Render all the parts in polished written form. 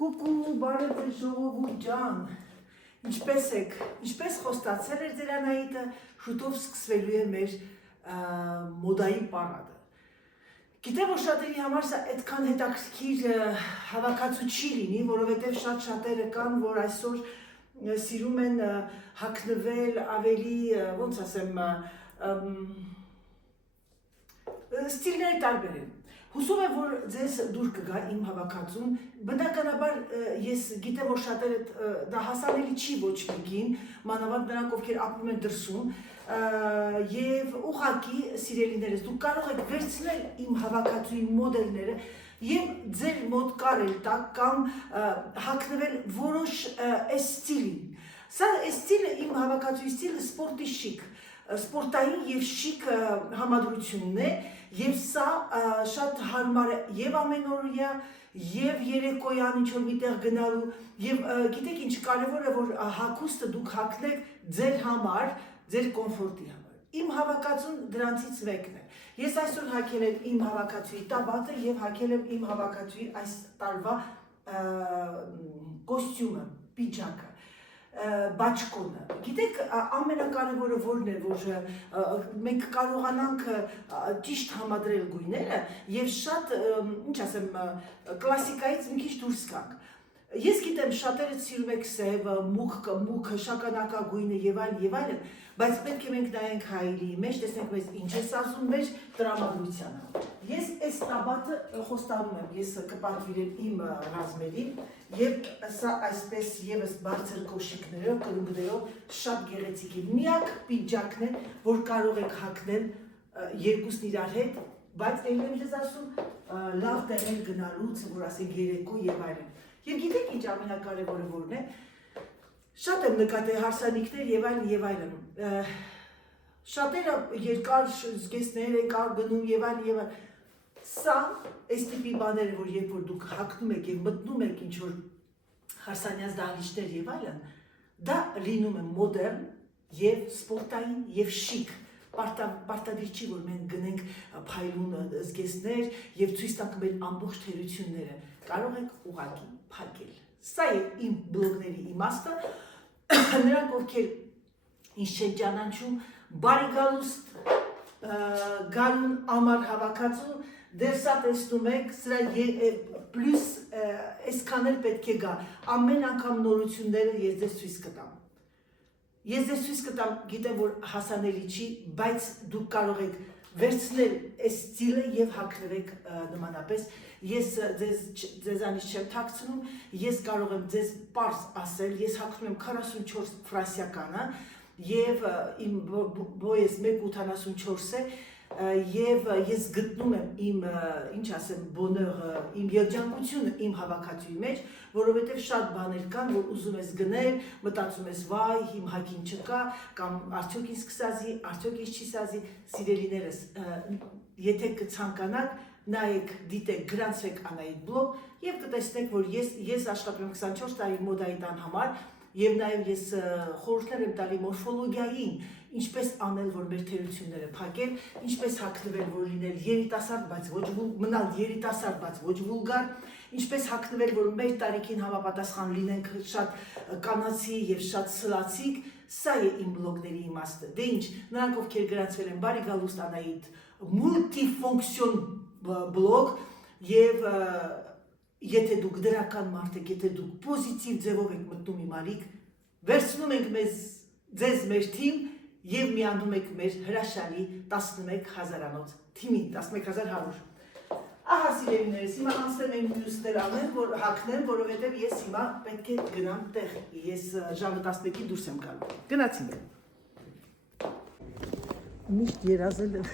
Կուկու, բարև ձեզ ժողովուրդ ջան, ինչպես եք, ինչպես խոստացել էր ձեր Անահիտը, շուտով սկսվելու է մեր մոդայի պարադը։ Գիտեմ, որ շատերի համար սա այդքան հետաքրքիր հավաքածու չի լինի, որովհետև շատ շատերը կան, որ այսօր սիրում են հագնվել ավելի, ոնց ասեմ, ստիլներ տարբեր են։ Հուսով եմ, որ ձեզ դուր կգա իմ հավաքածուն, բնականաբար ես գիտեմ, որ շատերը դա հասանելի չի ոչ մեկին, մանավանդ նրանք, ովքեր ապրում են դրսում, եւ ուղղակի սիրելիներս, դուք կարող եք վերցնել իմ հավաքածուի մոդելները եւ ձեր մոտ կարել տակ կամ հագնվել որոշ ստիլին։ Սա ստիլը իմ հավաքածուի ստիլը սպորտի շիկ, սպորտային եւ շիկ համադրությունն է եւ սա շատ հարմար է եւ ամենօրյա եւ երեկոյան ինչ-որ միտեղ գնալու եւ գիտեք ինչ կարեւոր է որ հագուստը դուք հագնեք ձեր համար, ձեր կոմֆորտի համար։ Իմ հավաքածուն դրանցից մեկն է։ Ես այսօր հագել եմ իմ հավաքածուի տաբատը եւ հագել եմ իմ հավաքածուի այս տարվա կոստյումը, պիջակը, բաճկոնը։ Գիտեք, ամենակարևորը որն է, որ մենք կարողանանք ճիշտ համադրել գույները եւ շատ, ինչ ասեմ, կլասիկայից մի քիչ դուրս գանք։ Ես գիտեմ, շատերը սիրում եք սևը, մուգը, շագանակագույնը եւ այլն, բայց պետք է մենք նայենք հայելի մեջ, տեսնենք մեզ ինչ է ասում մեր տրամադրությանը։ Ես այս տաբատը խոստանում եմ, ես կպատվիրեմ իմ ռազմերին եւ սա այսպես եւս բարձր կոշիկներով, կրունկներով շատ գեղեցիկ է։ Միակ պիջակն է, որ կարող եք հագնել երկուսն իրար հետ, բայց ելն եմ ձեզ ասում, լավ տեղեր գնալուց, որ ասենք երեկո եւ այլն։ Եվ գիտեք ինչ ամենակարևորը որն է, շատ եմ նկատել հարսանիքներ եւ այլն, շատերը երկար զգեստներ են կար գնում եւ այլն, սա այս տիպի բաները, որ երբ որ դուք հագնում եք եւ մտնում եք ինչ որ հարսանյաց դահլիճներ եւ այլն, դա լինում է մոդեռն եւ սպորտային եւ շիկ։ Պարտադիր չի, որ մենք գնենք փայլուն զգեստներ եւ ցույց տանք մեր ամբողջ թերությունները։ Կարող եք ուղղակի փակել։ Սա է իմ բլոգների իմաստը։ Նրանք, ովքեր ինձ չեն ճանաչում, բարի գալուստ, գարուն ամառ հավաքածու, դեռ սա տեսնում եք, սրա պլյուս այսքան էլ պետք է գա։ Ամեն անգամ նորությունները ես ձեզ ցույց կտամ։ Ես ձեզ ցույց կտամ, գիտեմ, որ հասանելի չի, բայց դուք կարող եք վերցնել այս ստիլը եւ հագնվեք նմանապես։ Ես ձեզանից չեմ թաքցնում, ես կարող եմ ձեզ պարզ ասել, ես հագնում եմ 44 ֆրանսիականը եւ իմ բոյս 1.84 է եւ ես գտնում եմ իմ, ինչ ասեմ, բոնորը, իմ երջանկությունը իմ հավաքածուի մեջ, որովհետեւ շատ բաներ կան, որ ուզում ես գնել, մտածում ես վայ, իմ հագին չկա, կամ արդյոք ինձ կսազի, արդյոք ինձ չի սազի, սիրելիներս, եթե կցանկանաք, նայեք, դիտեք, գրանցեք Անահիտ բլոգ եւ կտեսնեք, որ ես աշխատում եմ 24 տարի մոդայի տան համար եւ նաեւ ես խորհուրդներ եմ տալի մորֆոլոգիային, ինչպես անել, որ մեր թերությունները փակել, ինչպես հագնվել, որ լինել երիտասարդ, բայց ոչ մնալ երիտասարդ, բայց ոչ վուլգար, ինչպես հագնվել, որ մեր տարիքին համապատասխան լինենք շատ կանացի եւ շատ սլացիկ, սա է իմ բլոգների իմաստը։ Դե ինչ, նրանք ովքեր գրանցվել են բարի գալուստ Անահիտ մուլտիֆունկցիոն բլոգ եւ եթե դուք դրական մարդ եք, եթե դուք պոզիտիվ ձևով եք մտնում իմ ալիք, վերցնում ենք ձեզ մեր թիմ եւ միանում եք մեր հրաշալի 11,000-անոց թիմին, 11,100։ Ահա սիրելիներս, հիմա անցնեմ եմ մյուսներ անեմ, որ հագնեմ, որովհետեւ ես հիմա պետք է գնամ տեղ, ես ժամը 11-ին դուրս եմ գալու։ Գնացինք։ Միշտ երազել եմ։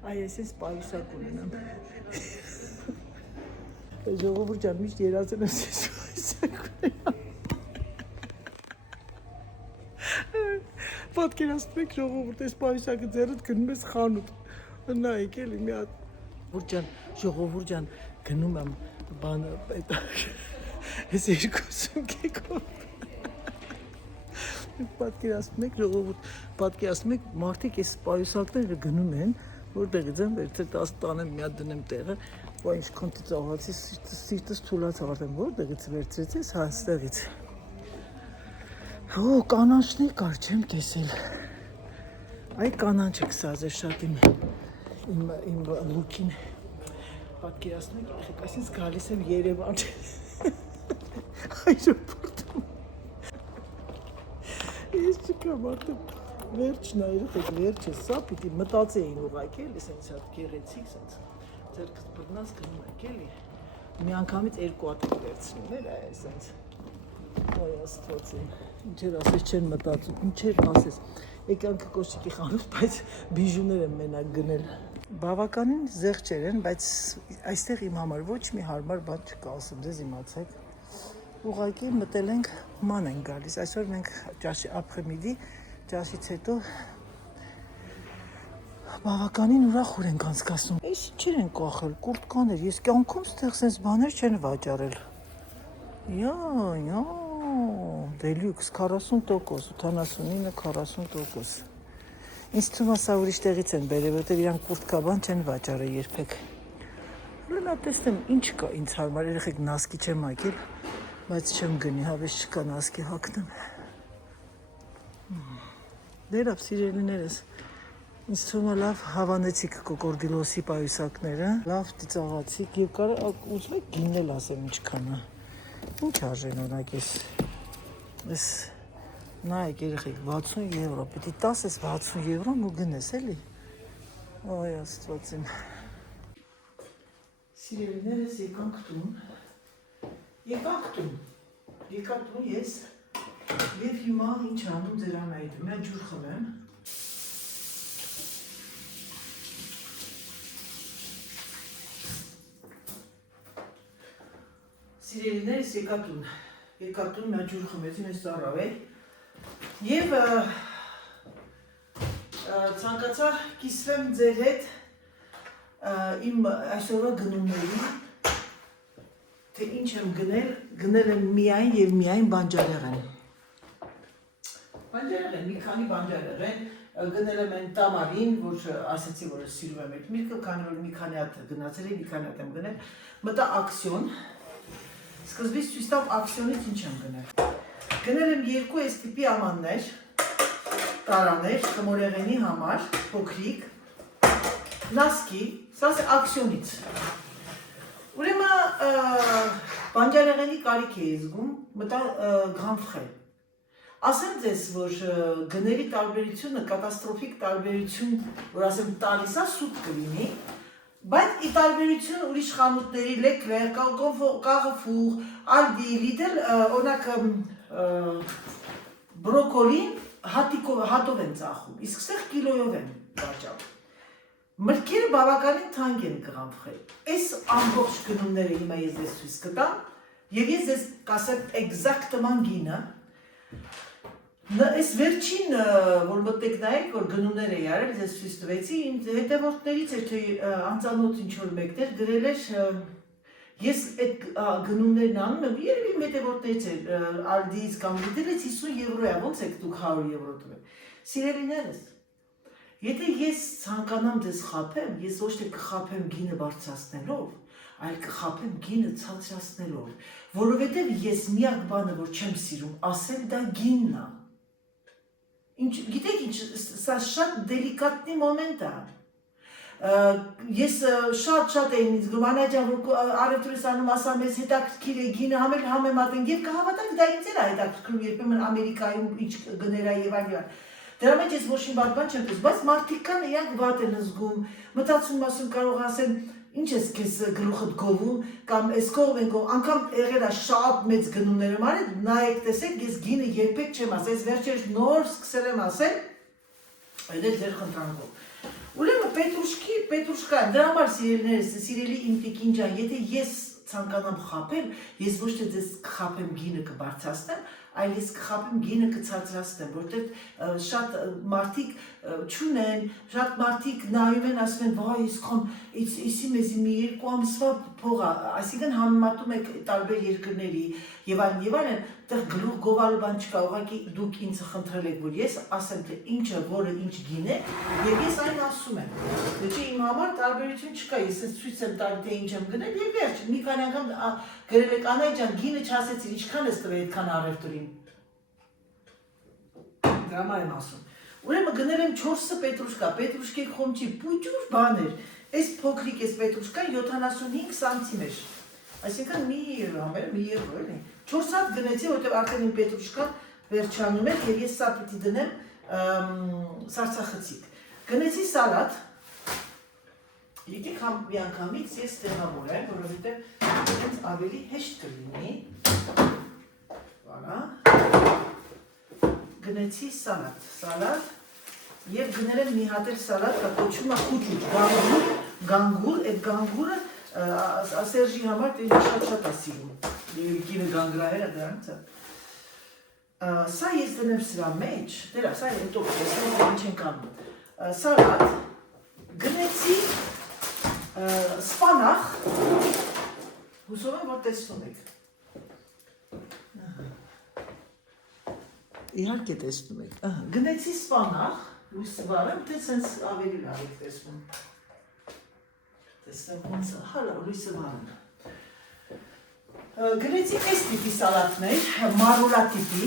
Այ ես պայուսակ ունենամ։ Ժողովուրդ ջան, միշտ երազել եմ պայուսակ ունենամ։ Պատկերացնում եք ժողովուրդ, այս պայուսակը ձեռդ գնում ես խանութ։ Նայեք էլի մի հատ։ Ժողովուրդ ջան, գնում եմ բանը այս երկուսում կեկով։ Պատկերացնում եք ժողովուրդ, պատկերացնում եք մարդիկ այս պայուսակները գնում են, որտեղից են վերցել տանեմ մի հատ դնեմ տեղը, Ու ինչքան ծաղացի սիրտս թուլաց արդեն որտեղից վերցրեցես հա այստեղից։ Ու կանաչներ կար չեմ տեսել։ Այ կանաչը կսազե շատ իմ լուքին պատկերացնում եք եղեք, այսինքն գալիս եմ Երևան այրոպորտում։ Ես չկամ արդեն վերջն է եղեք, վերջը սա պիտի մտածեին ուղղակի էլի սենց շատ գեղեցիկ սենց ձերքս բռնած գնում եք էլի մի անգամից երկու հատ վերցնում էր սենց ոյ աստվածին ինչեր ասես չեն մտածում ինչեր ասես եկանքը կոշիկի խանութ բայց բիժուներ եմ մենակ գնել բավականին զեղչեր են բայց այստեղ իմ համար ոչ մի հարմար բան չկա ասում ձեզ իմացեք ուղղակի մտել ենք ման են գալիս այսօր մենք ճաշի ապխեմիդի ճաշից հետո բավականին ուրախ ենք անցկացնում այս ինչեր են կախել կուրտկաներ ես կյանքում ստեղ սենց բաներ չեն վաճառել Յա դելյուքս 40% 89-40% Ինձ թվում է սա ուրիշ տեղից են բերել, որտեղ իրանք կուրտկաբան չեն վաճառել երբեք։ Հələ նա տեսնեմ ինչ կա ինձ համար, երեխեք նասկի չեմ ակել, բայց չեմ գնի, հավես չկա նասկի հագնեմ։ Դերապ սիրելիներս, ինձ թվում է լավ հավանեցիք կոկորդիլոսի պայուսակները, լավ ծիծաղացիք եւ կարող ուզում եք գիննել ասեմ ինչքան է։ Ինչ արժեն օրինակ ես նայեք երեխեք 60 եվրո, պիտի 10-60 եվրո ու գնես էլի։ Ոյ աստվածին։ Սիրելիներս եկանք տուն ես եւ հիմա ինչ անում ձերանայիդ մի ջուր խմեմ։ Սիրելիներս եկա տուն մի ջուր խմեցի մեզ ծառավ է Եվ ցանկացա կիսվեմ ձեր հետ իմ այսօրվա գնումների, թե ինչ եմ գնել եմ միայն և միայն բանջարեղեն։ Բանջարեղեն, մի քանի բանջարեղեն, գնել եմ այն տամարին, որ ասեցի, որ սիրում եմ այդ միրգը, քանի որ մի քանի հատ գնացել եմ, մի քանի հատ եմ գնել, մտա ակսիոն, սկզբից ցույց տամ ակսիոնից ինչ եմ գնել։ Գնել եմ երկու այս տիպի ամաններ, տարաներ, խմորեղենի համար, փոքրիկ, նասկի, սա ակսիոնից։ Ուրեմն բանջարեղենի կարիք էի զգում, մտա գրանֆխել։ Ասեմ ձեզ, որ գների տարբերությունը, կատաստրոֆիկ տարբերություն, որ ասեմ տալիս է, սուտ կլինի, բայց ի տարբերություն ուրիշ խանութների Leclerc, Carrefour, Aldi, Lidl, օրինակ բրոկոլին հատով են ծախում, իսկ ստեղ կիլոյով են վաճառում։ Մրգերը բավականին թանկ են գրանֆխել։ Այս ամբողջ գնումները հիմա ես ձեզ ցույց կտամ, եւ ես ձեզ կասեմ էգզակտման գինը։ Այս վերջին, որ մտեք նայեք, որ գնումներ էի արել, ձեզ ցույց տվեցի, իմ հետևորդներից էր, թե անծանոթ ինչ-որ մեկներ գրել էր, ես այդ գնումներն անում եմ, երևի իմ հետևորդներից էր, Aldi-ից կամ Lidl-ից 50 եվրո է, ոնց եք դուք 100 եվրո տվել։ Սիրելիներս, եթե ես ցանկանամ ձեզ խաբեմ, ես ոչ թե կխաբեմ գինը բարձրացնելով, այլ կխաբեմ գինը ցածրացնելով, որովհետև ես միակ բանը, որ չեմ սիրում, ասել դա գինն է։ Գիտեք ինչ, սա շատ դելիկատնի մոմենտ է։ Ես շատ էին ինձ գում, Անա ջան, որ առևտրից անում ասամ, ես հետաքրքիր է գինը համեմատենք եւ կհավատաք, դա ինձ էլ է հետաքրքրում երբեմն Ամերիկայում ինչ գներա եւ այլն։ Դրա մեջ ես ոչ մի բան չեմ տեսնում, բայց մարդիկ կան իրանք վատ են զգում, մտածում ասում կարող ասեն ինչ ես քեզ գլուխդ գովում կամ այս կողմ են գովում, անգամ եղել է շատ մեծ գնումներ եմ արել, նայեք տեսեք, ես գինը երբեք չեմ ասել, ես վերջերս նոր սկսել եմ ասել, այդ էլ ձեր խնդրանքով։ Ուրեմն պետրուշկա, դրա համար սիրելիներս, սիրելի իմ տիկին ջան, եթե ես ցանկանամ խաբել, ես ոչ թե ձեզ կխաբեմ գինը կբարձրացնեմ, այլ ես կխապեմ գինը կցածրացնեմ, որտեղ շատ մարդիկ չունեն, շատ մարդիկ նայում են, ասում են, վայ, իսկան, իսի մեզի մի 2 ամսվա փող է, այսինքն համեմատում եք տարբեր երկրների եւ այլն, այդտեղ գլուխ գովալու բան չկա, ուղղակի դուք ինձ խնդրել եք, որ ես ասեմ, թե ինչը, որը ինչ գին է, եւ ես այն ասում եմ։ Դե չէ, իմ համար տարբերություն չկա, ես ցույց եմ տալի, թե ինչ եմ գնել եւ վերջ։ Մի քանի անգամ գրել եք Անայ ջան, գինը չասեցիր, ինչքան ես տվել այդքան առևտրին։ Դրա համար եմ ասում։ Ուրեմն գնել եմ 4 պետրուշկա, պետրուշկի խոմչի պուճուր բաներ։ Այս փոքրիկ էս պետրուշկան 75 սանտիմ էր։ Այսինքն մի համեր, մի եվրո էլի։ 4 հատ գնեցի, որտեղ արդեն իմ պետրուշկան վերջանում էր եւ ես սա պիտի դնեմ սարսախցիկ։ Գնեցի սալատ։ Եկեք մի անգամից ես տեղավորեմ, որովհետեւ ինձ ավելի հեշտ կլինի։ Voilà։ Գնեցի սալատ եւ գնել եմ մի հատ էլ սալատ, կոչվում է խուճուճ, գանգուր, այդ գանգուրը Սերժի համար դե շատ է սիրում։ Գինը գանգրահեր է դրանից է։ Սա ես դնեմ սրա մեջ, դերա, սա հետո տեսնենք ինչ ենք անում։ Սալատ, գնեցի սպանախ, հուսով եմ, որ տեսնում եք։ Իհարկե տեսնում եք։ Գնեցի սպանախ, լույսը վարեմ, թե սենց ավելի լավ եք տեսնում։ Տեսնեմ ոնց է, հալա լույսը վարեմ։ Գնեցի այս տիպի սալատներ, մարուլա տիպի։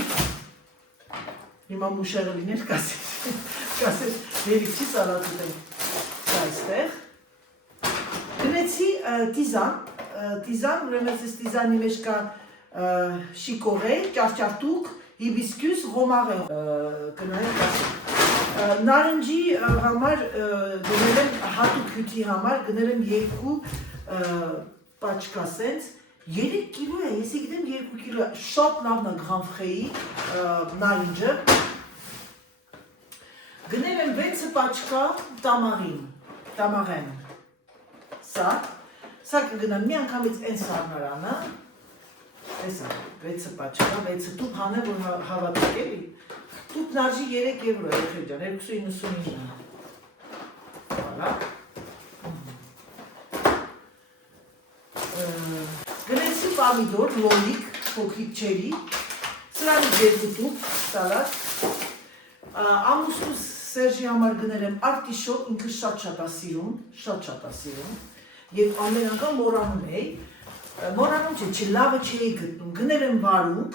Հիմա մուշեղը լիներ կասեր, երիք չի սալատ ուտեմ այստեղ։ Գնեցի տիզան, ուրեմն այս տիզանի մեջ կա շիկորե, ճարճարտուկ, հիբիսկյուս, ռոմարե կնայեմ կասեմ։ Նարնջի համար գնել եմ հատուկ հյութի համար, գնել եմ 2 պաչկա սենց, 3 կիլո է, ես գիտեմ 2 կիլո, շատ լավն է գրանֆխեի նարնջը։ Գնել եմ 6 պաչկա տամարեն, սա կգնամ մի անգամից են սարնարանը, Տեսա, 6 պաչկա, 6 տուփ հանեմ, որ հավատեք էլի։ Տուփն արժի 3 եվրո, երեխեք ջան, 2.99։ Voilà։ Գնեցի պամիդոր, լոլիկ, փոքրիկ չերի, սրանից 2 տուփ, սալատ։ Ամուսնուս Սերժի համար գնել եմ արտիշոկ, ինքը շատ է սիրում, եւ ամեն անգամ մոռանում էի։ Մոռանում չէ, լավը չէի գտնում, գնել եմ վարունգ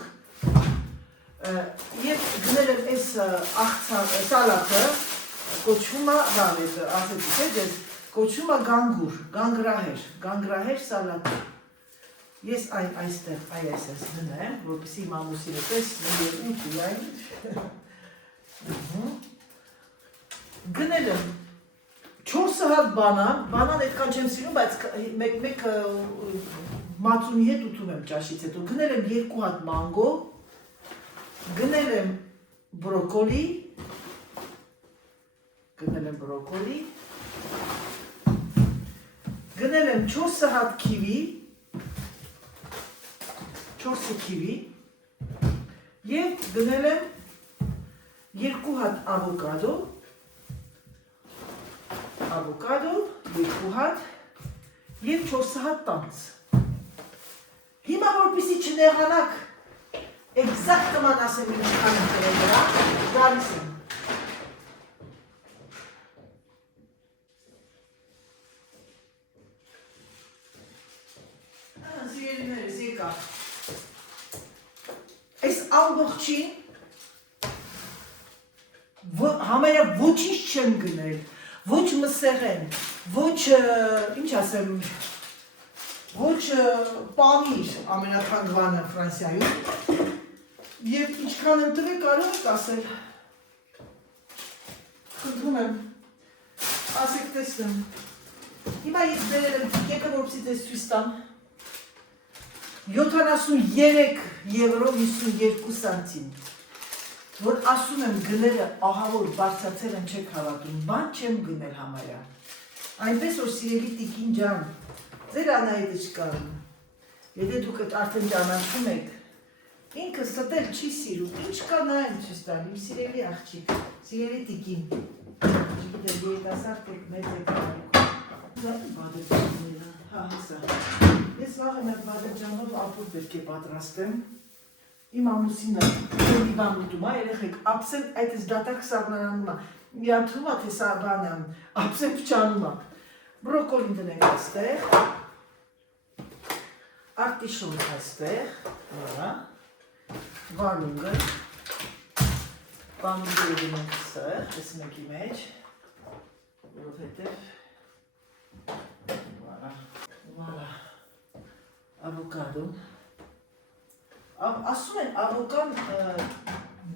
և գնել եմ այս սալատը, կոչվում է, ասեցիք, կոչվում է գանգրահեր սալատը։ Ես այստեղ, այս դնեմ, որպեսզի իմ ամուսինը տեսնի և ուտի այն։ Գնել եմ 4 հատ բանան այդքան չեմ սիրում, բայց մեկ մածունի հետ ուտում եմ ճաշից հետո, գնել եմ 2 հատ մանգո, գնել եմ բրոկոլի, գնել եմ 4 հատ քիվի, 4 քիվի, և գնել եմ 2 հատ ավոկադո, 2 հատ և 4 հատ տանց։ Հիմա որպեսզի չնեղանաք, էգզակտման ասեմ ինչքան եմ դրել դրա, գալիս եմ։ Սիրելիներս եկա։ Այս ամբողջին համարյա ոչինչ չեմ գնել, ոչ մսեղեն, ոչ, ինչ ասեմ, ոչ պանիր ամենաթանկվանը Ֆրանսիայում և ինչքան եմ տվել կարող եք ասել, խնդրում եմ, ասեք տեսնեմ, հիմա ես բերել եմ տիկեկը, որպեսզի տես ցույց տամ, 73 եվրո 52 սանտիմ, որ ասում եմ գները ահավոր բարձրացել են չեք հավատում, բան չեմ գնել համարյա, այնպես որ սիրելի տիկին ջան, ձեր Անահիտը չկարում, եթե դուք արդեն ճանաչում եք, Ինքը ստել չի սիրում, ինչ կա նայեմ չես տալ, իմ սիրելի աղջիկ, սիրելի տիկին, չգիտեմ, երիտասարդ եք, մեծ եք կարիք, դա իմ բադրջանները, հա հեսա, ես վաղը մեր բադրջանով ապուր պետք է պատրաստեմ, իմ ամուսինը էլի բան ուտում է, երեխեք, ապսեն այդ ես դատակ սարնարանում է, միան թվում է, թե սա բանը, ապսեն փչանում է, բրոկոլին դնենք այստեղ, արտիշոն այստեղ, վրա, վարունգը, բանուգը դնենք սեղ, ես մեկի մեջ, որով հետև, վարա, ավոկադոն, ասում են ավոկան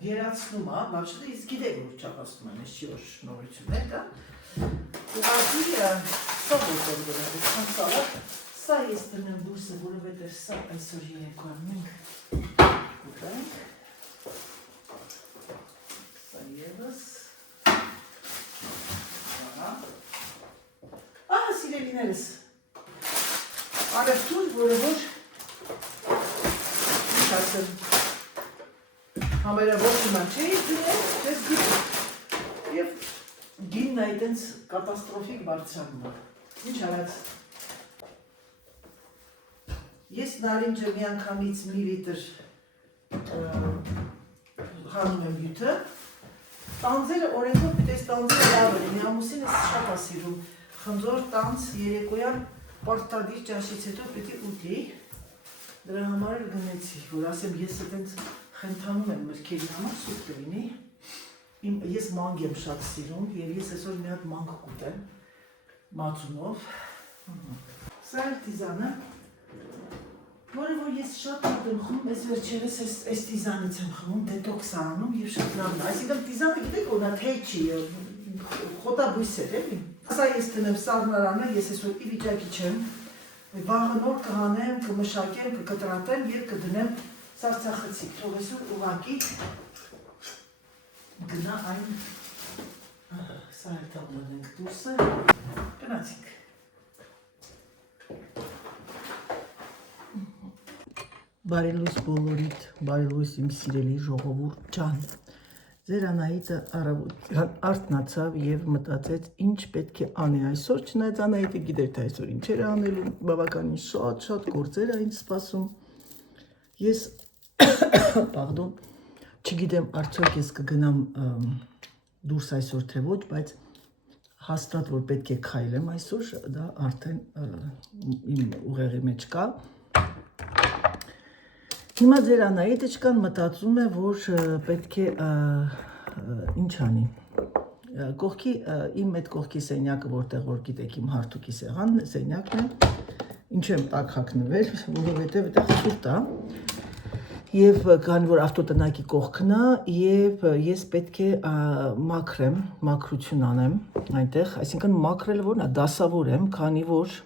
գերացնում է, բավշտը ես գիտեք որ չապաստում են, ես չի որ շնորություն է, դա, ուղղակի սա ոտով դնեմ, ուսան սալատ, սա ես դնեմ դուրսը, որովհետև սա այսօր երեկոյան մենք ուտենք, սա ևս, ահա սիրելիներս, արևտուր, որը որ ասեմ, համերավոր հիմա չէի դնել, ես գիտեմ, և գինն այդենց կատաստրոֆիկ բարձրանում է, ինչ արած, ես նարինջը մի անգամից մի լիտր հանում եմ յութը, տանձերը օրենքով պիտես տանձերը լավ են, մի ամուսին ես շատ ասիրում, խնձոր տանձ երեկոյան պարտադիր ճաշից հետո պիտի ուտի, դրա համար էլ գնեցի, որ ասեմ ես այդենց խենթանում եմ մրկերի համար սուտ կլինի, ես մանկ եմ շատ սիրում և ես այսօր մի հատ մանկ կուտեմ մածունով, սա էլ տիզանը, որը որ ես շատ շատ եմ խմում, ես վերջերս այս տիզանից եմ խմում, դետոքս անում և շատ լավն է, այսինքն տիզանը գիտեք որ նա թեյ չի, խոտաբույս էր էլի, սա ես տնեմ սառնարանը, ես այսօր ի վիճակի չեմ, վաղը նոր կհանեմ, կմշակեմ, կկտրատեմ և կդնեմ սարցախցիկ, թող այսօր ուղղակի գնա այն, սա էլ տավնենք դուրսը, գնացիք։ Բարելույս բոլորիդ, բարելույս իմ սիրելի ժողովուրդ ջան, ձեր Անահիտը արթնացավ և մտածեց ինչ պետք է անի այսօր, չնայած Անահիտը գիտեր թե այսօր ինչեր է անելու, բավականին շատ գործեր էին սպասում, ես, պարդոն, չգիտեմ արդյոք ես կգնամ դուրս այսօր թե ոչ, բայց հաստատ որ պետք է քայլեմ այսօր, դա արդեն իմ ուղեղի մեջ կա, հիմա ձեր Անահիտը չկան մտածում է, որ պետք է ինչ անի, իմ այդ կողքի սենյակը, որտեղ որ գիտեք իմ հարթուկի սենյակն է, ինչ եմ տակ հակնվել, որովհետև այդտեղ ցուրտ է, և քանի որ ավտոտնակի կողքն է, և ես պետք է մաքրեմ, մաքրություն անեմ այնտեղ, այսինքն մաքրելը որն է, դասավորեմ, քանի որ,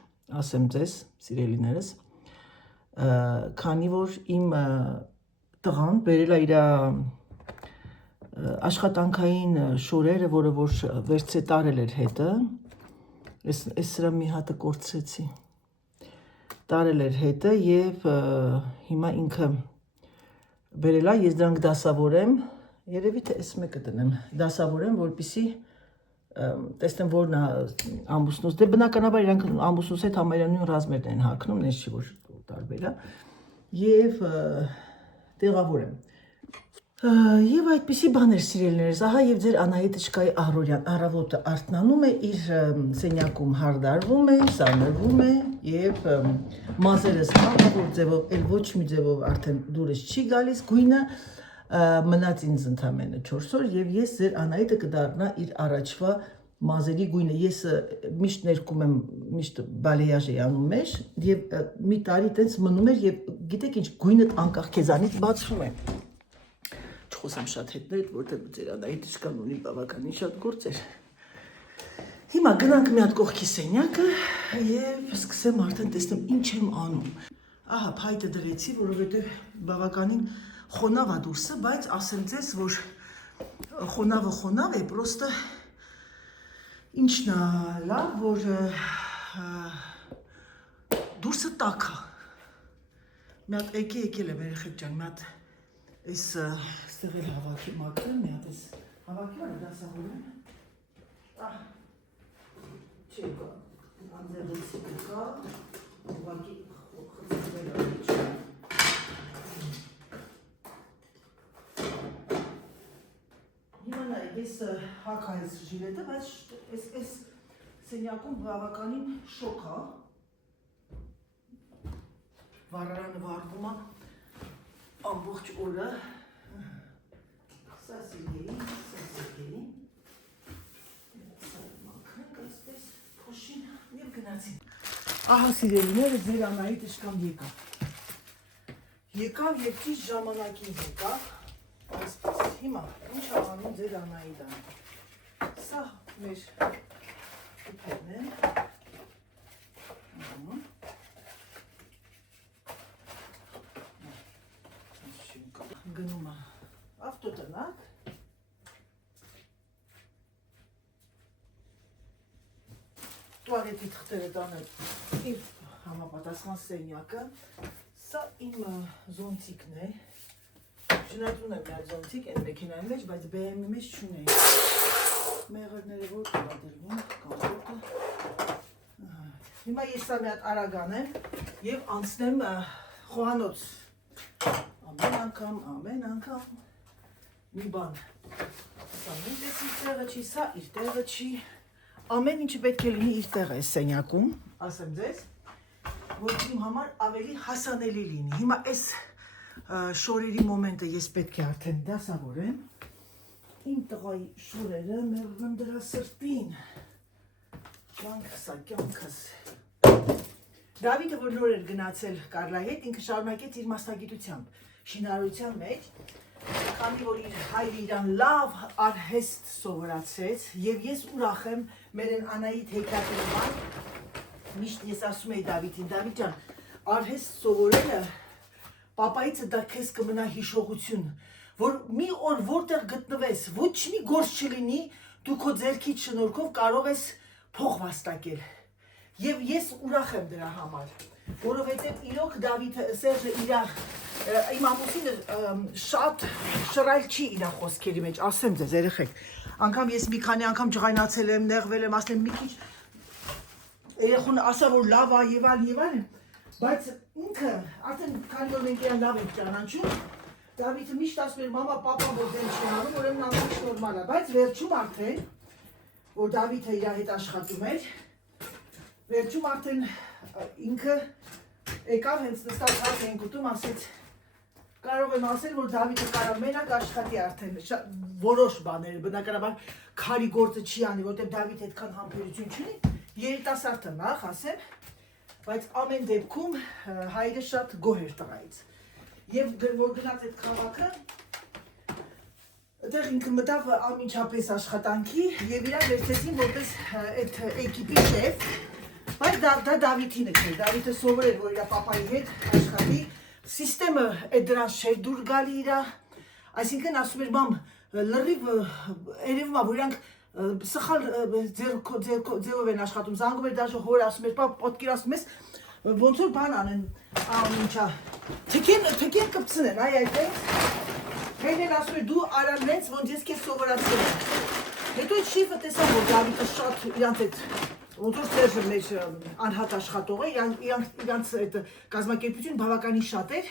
ասեմ ձեզ, սիրելիներս, քանի որ իմ տղան բերել է իր աշխատանքային շորերը, որը որ վերցե տարել էր հետը, ես սրա մի հատը կորցրեցի, տարել էր հետը և հիմա ինքը բերել է, ես դրանք դասավորեմ, երևի թե այս մեկը դնեմ, դասավորեմ, որպեսզի տեսնեմ որն է ամուսնուս, դե բնականաբար իրանք ամուսնուս հետ համարյա նույն ռազմերն են հագնում, նես չի որ տարբեր է, և տեղավորեմ։ Եվ այդպիսի բաներ սիրելիներս, ահա և ձեր Անահիտը Չկայի Ահրորյան առավոտը արթնանում է, իր սենյակում հարդարվում է, սանրվում է և մազերս ահավոր ձևով, էլ ոչ մի ձևով արդեն դուրս չի գալիս, գույնը մնաց ինձ ընդամենը 4 օր և ես ձեր Անահիտը կդառնա իր առաջվա մազերի գույնը, ես միշտ ներկում եմ, միշտ բալեյաժ էի անում մեջ և մի տարի տենց մնում էր և գիտեք ինչ գույնդ անկախ քեզանից բացվում է, չխոսամ շատ հետներդ, որտեղ ձեր Անահիտը Չկան ունի բավականին շատ գործեր, հիմա գնանք մի հատ կողքի սենյակը և սկսեմ արդեն տեսնեմ ինչ եմ անում, ահա փայտը դրեցի, որովհետև բավականին խոնավ է դուրսը, բայց ասեմ ձեզ, որ խոնավ է, պրոստը ինչն է լավ, որ դուրսը տաք է, մի հատ եկել եմ երեխեք ջան, մի հատ Այս ստեղ էլ հավաքի մակրեմ, մի հատ էս հավաքի վարը դասավորեմ։ Չի կա, անձեղեցի կա, ուղակի խծվել ալիչ։ Հիմա նայեք, ես հակա ես ժիլետը, բայց այս սենյակում բավականին շոկ է։ Վառարանը վառվում է ամբողջ օրը։ Սա սիրգերի, սա սիրգերի։ Սա մաքրենք այսպես փոշին և գնացին։ Ահա սիրելիները ձեր Անահիտը շկամ եկավ։ Եկավ և ճիշտ ժամանակին եկավ։ Այսպես, հիմա, ինչ անում ձեր Անահիտան։ Սա մեր ուպերն են։ Գնում է ավտոտնակ։ Տուալետի թղթերը տանել իր համապատասխան սենյակը։ Սա իմ զոնտիկն է։ Շնայտուն եմ միակ զոնտիկ են մեքենայի մեջ, բայց BMW մեջ չունեի։ Մեղրները որ կվատերվում, կամպոտը։ Հիմա ես սա մի հատ արագան եմ և անցնեմ խոհանոց։ Ամեն անգամ մի բան։ Սա նույնպես իր տեղը չի, սա իր տեղը չի։ Ամեն ինչը պետք է լինի իր տեղը է սենյակում, ասեմ ձեզ, որ իմ համար ավելի հասանելի լինի։ Հիմա այս շորերի մոմենտը ես պետք է արդեն դասավորեմ։ Իմ տղայի շորերը մեղրն դրա սրտին։ Կյանքս է, կյանքս։ Դավիթը, որ նոր էր գնացել Կարլայի հետ, ինքը շարունակեց իր մասնագիտությամբ, շինարարության մեջ, քանի որ իր հայրը իրան լավ արհեստ սովորացրեց, և ես ուրախ եմ մեր Անահիտ Հեյքաթի նման, միշտ ես ասում էի Դավիթին, Դավիթ ջան, արհեստ սովորելը պապայիցը դա քեզ կմնա հիշողություն, որ մի օր որտեղ գտնվես, ոչ մի գործ չլինի, դու քո ձեռքիդ շնորհքով կարող ես փող վաստակել։ Եվ ես ուրախ եմ դրա համար, որովհետև իրոք Դավիթը, Սերժը իմ ամուսինը շատ շռայլ չի իր խոսքերի մեջ, ասեմ ձեզ երեխեք, անգամ ես մի քանի անգամ ջղայնացել եմ, նեղվել եմ, ասեմ մի քիչ երեխուն ասա, որ լավ է եւ այլն, բայց ինքը արդեն քանի որ մենք իրան լավ ենք ճանաչում, Դավիթը միշտ ասում էր մամա, պապա որ դեն չի անում, ուրեմն ամենից նորմալ է, բայց վերջում արդեն, որ Դավիթը իր հետ աշխատում էր, վերջում արդեն ինքը եկավ հենց նստած հաց ենք ուտում, ասեց կարող եմ ասել, որ Դավիթը կարող մենակ աշխատի արդեն որոշ բաներ, բնականաբար քարի գործը չի անի, որտեղ Դավիթը այդքան համբերություն չունի, երիտասարդ է նախ ասեմ, բայց ամեն դեպքում հայրը շատ գոհ էր տղայից։ Եվ որ գնաց այդ քաղաքը, այդտեղ ինքը մտավ անմիջապես աշխատանքի և իրան վերցեցին որպես այդ էկիպի շեֆ, բայց դա Դավիթինը չէր, Դավիթը սովորել, որ իր պապայի հետ աշխատի, սիստեմը այդ դրանց չէր դուր գալի իրա, այսինքն ասում էր մամ, լրիվ երևում է, որ իրանք սխալ ձևով են աշխատում, զանգում էր դաժը հոր ասում էր, պապ պատկերացնում ես, ոնց որ բան անեն, ինչա, թքեն կպցնեն, այ այդպես, հեն էլ ասում էր, դու արա նենց, ոնց ես կեզ սովորացել եմ, հետո այդ շիվը տեսավ, որ Դավիթը շատ իրանց այդ, ոնց որ Սերժը մեր անհատ աշխատող է, իրանց այդ կազմակերպություն բավականին շատ էր,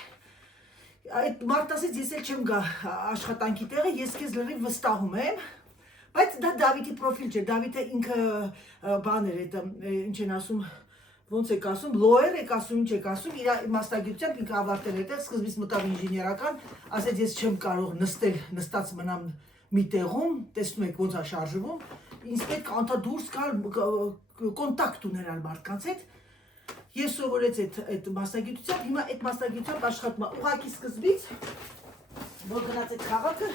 այդ մարդ ասեց, ես էլ չեմ գա աշխատանքի տեղը, ես կեզ լրիվ վստահում եմ, բայց դա Դավիթի պրոֆիլ չէ, Դավիթը ինքը բան էր, ինչ են ասում, ոնց եք ասում, լոեր եք ասում, ինչ եք ասում, իր մասնագիտությամբ ինքը ավարտել էր, սկզբից մտավ ինժեներական, ասեց ես չեմ կարող նստած մնամ մի տեղում, տեսնում եք ոնց է շարժվում, ինձ պետք անտա դուրս գալ կոնտակտ ունենալ մարդկանց հետ, ես սովորեց այդ մասնագիտությամբ, հիմա այդ մասնագիտությամբ աշխատում եմ, ուղղակի սկզբից, որ գնաց այդ քաղաքը,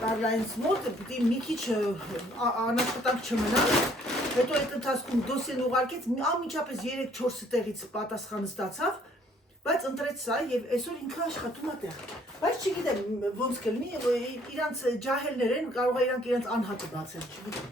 Կարլայից մոտ, պիտի մի քիչ անաշխատանք չմնա, հետո այդ ընթացքում դոսիեն ուղարկեց, անմիջապես 3-4 տեղից պատասխանը ստացավ, բայց ընտրեց սա և այսօր ինքը աշխատում է տեղ, բայց չգիտեմ ոնց կլինի, իրանց ջահելներ են, կարող է իրանք իրանց անհատը բացել, չգիտեմ։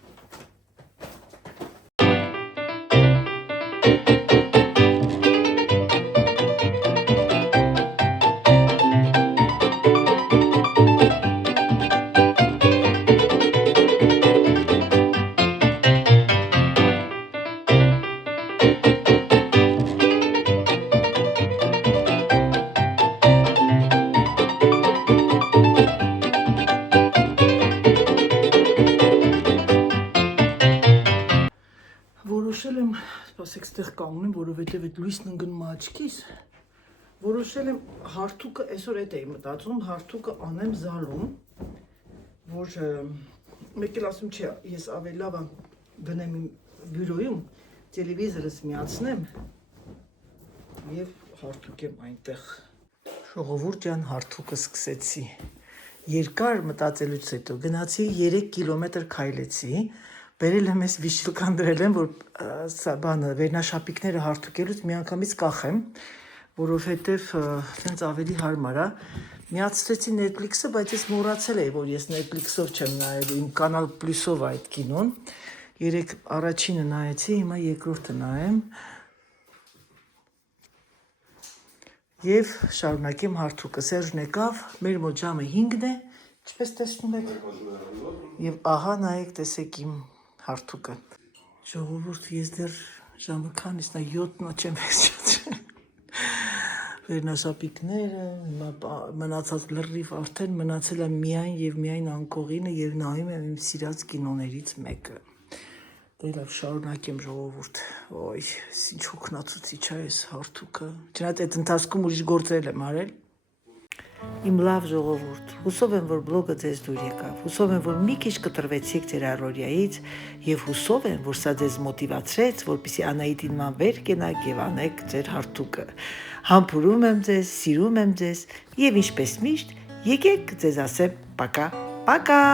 Այստեղ կանգնեմ, որովհետև այդ լույսն ընկնում է աչքիս։ Որոշել եմ հարթուկը, այսօր էդ էի մտածում, հարթուկը անեմ զալում, որ մեկ էլ ասում չէ, ես ավելի լավ գնեմ իմ բյուրոյում, տելևիզորս միացնեմ եւ հարթուկեմ այնտեղ։ Ժողովուրդ ջան, հարթուկը սկսեցի։ Երկար մտածելուց հետո գնացի 3 կիլոմետր քայլեցի, բերել եմ ես վիշիլկան դրել եմ, որ սա բանը վերնաշապիկները հարթուկելուց միանգամից կախեմ, որովհետև ցենց ավելի հարմար է։ Միացրեցի Netflix-ը, բայց ես մոռացել էի, որ ես Netflix-ով չեմ նայելու, իմ Canal Plus-ով այդ կինոն։ Երեք առաջինը նայեցի, հիմա երկրորդը նայեմ։ Եվ շարունակեմ հարթուկը։ Սերժն եկավ, մեր մոտ ժամը 5-ն է, ինչպես տեսնում եք։ Եվ ահա նայեք, տեսեք իմ հարթուկը։ Ժողովուրդ, ես դեռ ժամը քանիսն է 7-ն չեմ հեսչացրել։ Վերնաշապիկները, հիմա մնացած լրիվ արդեն մնացել է միայն եւ միայն անկողինը եւ նայում եմ իմ սիրած կինոներից մեկը։ Դե լավ, շարունակեմ ժողովուրդ։ Ոյ, ինչ հոգնածուցիչ է այս հարթուկը։ Չնայած այդ ընթացքում ուրիշ գործեր եմ արել։ Իմ լավ ժողովուրդ, հուսով եմ, որ բլոգը ձեզ դուր եկավ, հուսով եմ, որ մի քիչ կտրվեցիք ձեր առօրյայից եւ հուսով եմ, որ սա ձեզ մոտիվացրեց, որպեսզի Անահիտին ման վեր կենաք եւ անեք ձեր հարթուկը։ Համբուրում եմ ձեզ, սիրում եմ ձեզ եւ ինչպես միշտ, եկեք ձեզ ասեմ պակա, պակա։